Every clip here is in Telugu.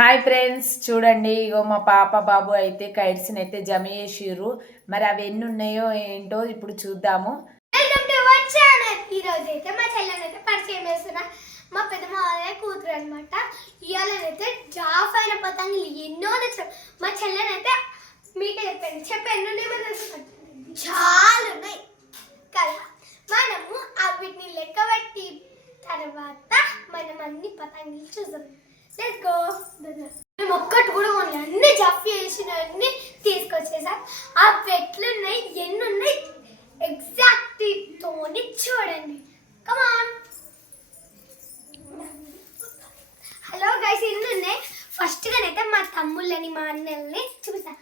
హాయ్ ఫ్రెండ్స్, చూడండి ఇగో మా పాప బాబు అయితే కైట్స్ని అయితే జమ చేసిర్రు. మరి అవి ఎన్ని ఉన్నాయో ఏంటో ఇప్పుడు చూద్దాము. Welcome to our channel. ఈ రోజు అయితే మా చెల్లెనైతే పరిచయం చేస్తున్నా. మా పెద్దమ్మ వాళ్ళ కూతురు అనమాట. ఇవాళనైతే జాఫ్ అయిన పతంగులు ఎన్నో తెచ్చాం. మా చెల్లెనైతే మీకే చెప్పాను ఎన్ని ఉన్నాయి చాలా ఉన్నాయి కదా. మనము వీటిని లెక్కబట్టి తర్వాత మనం అన్ని పతంగులు చూద్దాం. Let's go. మేము ఒక్కటి కూడా కొనలే, అన్ని జఫ్ చేసినవన్నీ తీసుకొచ్చేసాం. ఆ పెట్లు ఉన్నాయి, ఎన్ని ఉన్నాయి ఎగ్జాక్ట్ తోని చూడండి. కమాన్. హలో గైస్, ఎన్ని ఉన్నాయి ఫస్ట్ గానైతే మా తమ్ముళ్ళని మా అన్నల్ని చూపిస్తా.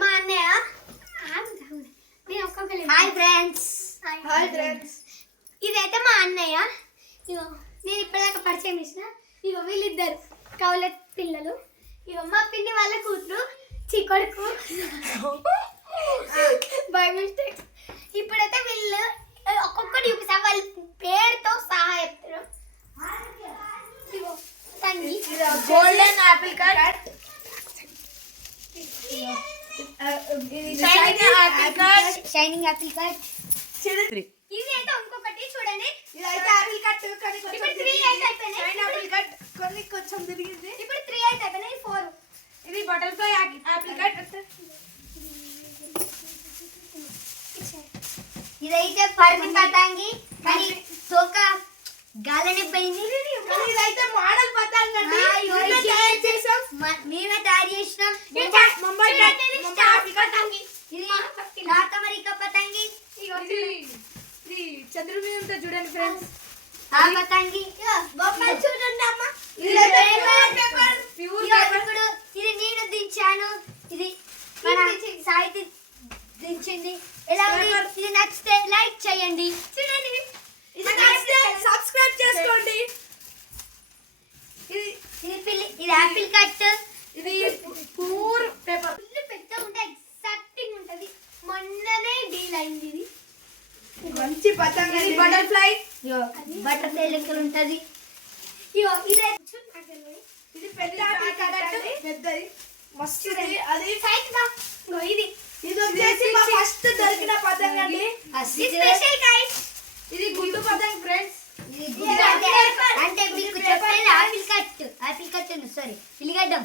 మా అన్నయ్య నేను ఒక్కొక్కరు. Hi friends. Hi friends. ఇదైతే మా అన్నయ్య. ఇగో నేను ఇప్పటిదాకా పరిచయం చేసిన. ఇగో వీళ్ళిద్దరు కౌల పిల్లలు. ఇగో మా పిన్ని వాళ్ళ కూతురు కొడుకు బై మిస్టేక్. ఇప్పుడైతే వీళ్ళు ఒక్కొక్కటి చూపిస్తా, వాళ్ళ పేరుతో సహా చెప్తారు. ఇగో తంగి golden apple cut, shining apple cut. ఇది అయితే ఇంకొకటి చూడండి. ఇదైతే ఆపిల్ కట్ కానీ కొంచెం ఇప్పుడు 3 అయితే అయిపోయినాయి. షైన్ ఆపిల్ కట్ కొన్ని కొంచెం తిరిగింది. ఇప్పుడు 3 అయితే అయిపోయినాయి. 4 ఇది బటర్ఫ్లై ఆపిల్ కట్. ఇదైతే పర్మి పతంగి కానీ తోక గాలనే పోయింది. ఇదైతే మోడల్ పతంగ్ అండి. మేమే తయారు చేసినాం. ముంబై ఆపిల్ పతంగి. ఇది నార్త్ అమెరికా పతంగి. ఇది చంద్రుడి మీద ఉంటుంది చూడండి ఫ్రెండ్స్. ఆ పతంగి బొమ్మలు చూడండి అమ్మ. ఇప్పుడు ఇది నేను దించాను. ఇది మన సాయితి దించింది. ఎలా ఉంది? ఇది నచ్చితే లైక్ చేయండి. చూడండి, ఇది నచ్చితే సబ్స్క్రైబ్ చేసుకోండి. ఇది ఆపిల్ కట్. ఇది పూర్ పేపర్. పెద్ద ఉంటే ఎగ్జాక్టింగ్ ఉంటది. మొన్ననే డీల్ అయింది. ఇది మంచి పతంగ్. ఇది బటర్ఫ్లై. బటర్ఫ్లై లెక్కలు ఉంటది. ఇగో ఇదే ఇది పెద్ద ఆపిల్ కట్. పెద్దది మస్తుది. అది సైజ్ గా. ఇగో ఇది వచ్చేసి మా ఫస్ట్ దొరికిన పతంగ్ అండి. Special guys. ఇది గుండు పతంగ్ ఫ్రెండ్స్. అంటే మీకు చెప్పాలి ఆపిల్ కట్ సారీ పిల్లిగడ్డం.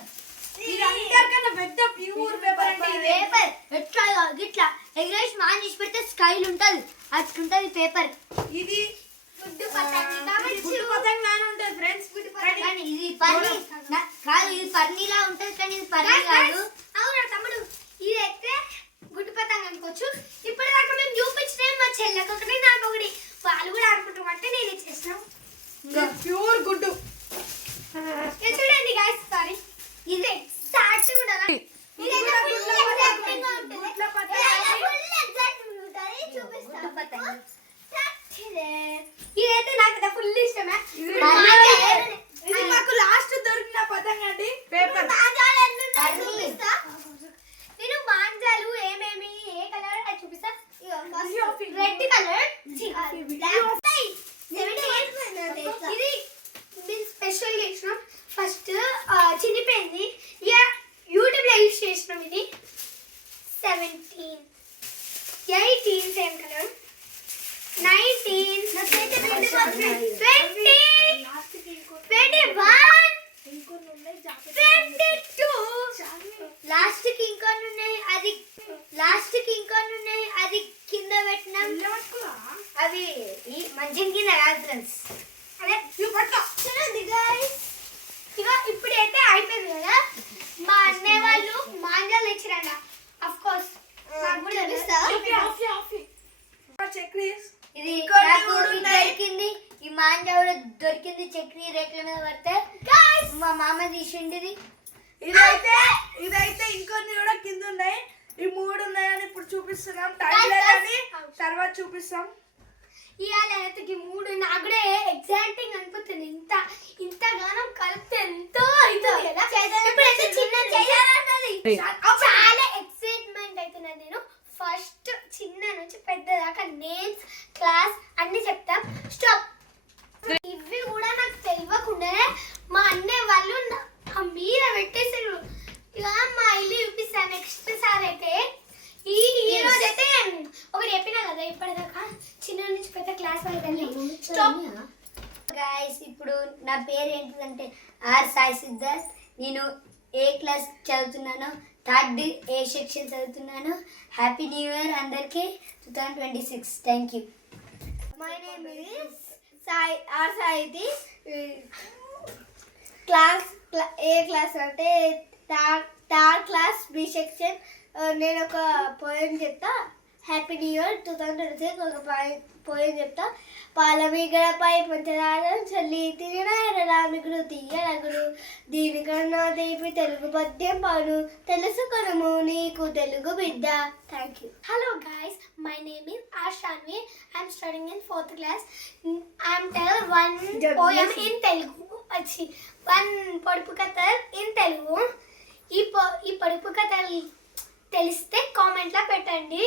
ఇది అందరికన్నా పెద్ద ప్యూర్ పేపర్ అండి. పేపర్ ఎట్లా గిట్లా ఎగ్రేష్ మానిష్ పెడితే స్కైల్ ఉంటది, అట్లుంటది పేపర్. ఇది గుడ్డు పతంగి కాబట్టి గుండు పతంగ్ లానే ఉంటది ఫ్రెండ్స్. కానీ ఇది పర్ని కాదు, ఇది పర్నిలా ఉంటది కానీ ఇది పర్ని కాదు. అవునా తమ్ముడు? ఇది అయితే గుడ్డు పతంగి అనుకోవచ్చు. ఇప్పుడు దాకా మేము చూపించినాం మా చెల్లెకి ఒకటి నాకు ఒకటి. వాళ్ళు కూడా అనుకుంటాం అంటే నేను ఇచ్చేసినాం. ప్యూర్ గుడ్డు. చూడండి గాయ్స్, సారీ ఇది ఎగ్జాక్ట్ కూడా ఇది ఫుల్ ఎగ్జాక్టింగ్ ఉంటుంది. గుడ్ల పతంగి. ఫుల్ ఎగ్జాక్టింగ్ ఉంటుంది. చూపిస్తాను. ఇదైతే నాకు ఫుల్ ఇష్టమే. ఇది మాకు లాస్ట్ దొరికిన పతంగ్ అండి. పేపర్. నేను మాంజాలు ఏమేమి ఏ కలర్ అది చూపిస్తా. రెడ్ కలర్ ఇది మేము స్పెషల్ చేసినాం. ఫస్ట్ చినిపోయింది, ఇక యూట్యూబ్ లో యూజ్ చేసినాం. ఇది 17 18 సేమ్ కలర్ 19 20 21 22 లాస్ట్ కి ఇంకొన్ని ఉన్నాయి. అది కింద పెట్టినాం. అవి ఈ మంచం కింద కాదు ఫ్రెండ్స్. అదే చూడండి గైస్. ఇక ఇప్పుడైతే అయిపోయింది కదా. మా అన్నయ్య వాళ్ళు మాంజాలు తెచ్చిరంట. ఆఫ్ కోర్స్ నాకు కూడా తెలుస్తా. ఇది నాకు దొరికింది. ఈ మాంజా కూడా దొరికింది. చక్రీ రేట్ల మీద పడితే మా మామ తీసిండి. ఇదైతే ఇంకొన్ని కూడా కింద ఉన్నాయి. ఈ 3 ఉన్నాయని ఇప్పుడు చూపిస్తున్నాం. టైం లేదని తర్వాత చూపిస్తాం. ఇవాళ అయితే ఈ 3 నాకు కూడా ఎగ్జాక్టింగ్ అనిపిస్తుంది. ఇంతగానం కలిపితే ఎంతో అవుతుంది కదా. ఇప్పుడైతే చిన్న చేయాలంటది. చాలా ఎక్సైట్మెంట్ అవుతున్నాను నేను. ఫస్ట్ చిన్న నుంచి పెద్ద దాకా నేమ్స్ క్లాస్ అన్ని చెప్తాం. స్టాప్. ఇవి గాయస్, ఇప్పుడు నా పేరు ఏంటిదంటే ఆర్ సాయి సిద్ధార్థ్. నేను ఏ క్లాస్ చదువుతున్నాను, థర్డ్ ఏ సెక్షన్ చదువుతున్నాను. హ్యాపీ న్యూ ఇయర్ అందరికీ 2026. Thank you. My name is Sai R సాయిది. క్లాస్ ఏ క్లాస్ అంటే థర్డ్ క్లాస్ బి సెక్షన్. నేను ఒక పోయం చెప్తా. హ్యాపీ న్యూ ఇయర్ 2026 ఒక పోయం చెప్తా. పాలమిగడపై పంచదార చల్లి తినరామిగుడు తీయరగుడు దీనికన్నా తీపి తెలుగు పద్యం పాడు తెలుసుకొనుము నీకు తెలుగు బిడ్డ. Thank you. Hello guys, my name is Ashanvi. I'm studying in 4th class. I'm tell one poem in Telugu. One పొడుపు కథ ఇన్ తెలుగు. ఈ పొడుపు కథలు తెలిస్తే కామెంట్లో పెట్టండి.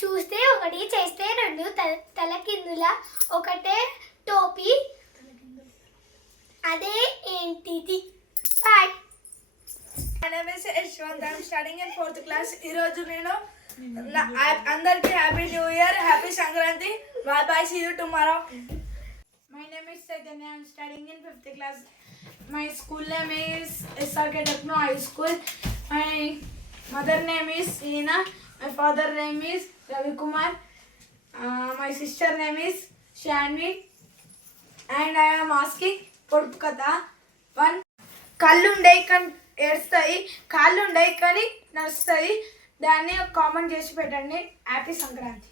చూస్తే ఒకటి, చేస్తే రెండు, తల కిందుల ఒకటే టోపీ, అదే ఏంటిది? Bye. My name is Yashwant. I'm studying in 4th class. ఈరోజు నేను అందరికీ happy new year, happy Sankranti. Bye bye, see you tomorrow. My name is Chaitanya. I'm studying in 5th class. My school name is SRK Techno High School. My mother name is Ina. My father name is Ravi Kumar. My sister name is Shanvi. And I am asking పొడుపు కథ 1. కళ్ళుండయి కానీ ఏడుస్తాయి, కాళ్ళుండయి కానీ నడుస్తాయి. దాన్ని కామెంట్ చేసి పెట్టండి. హ్యాపీ సంక్రాంతి.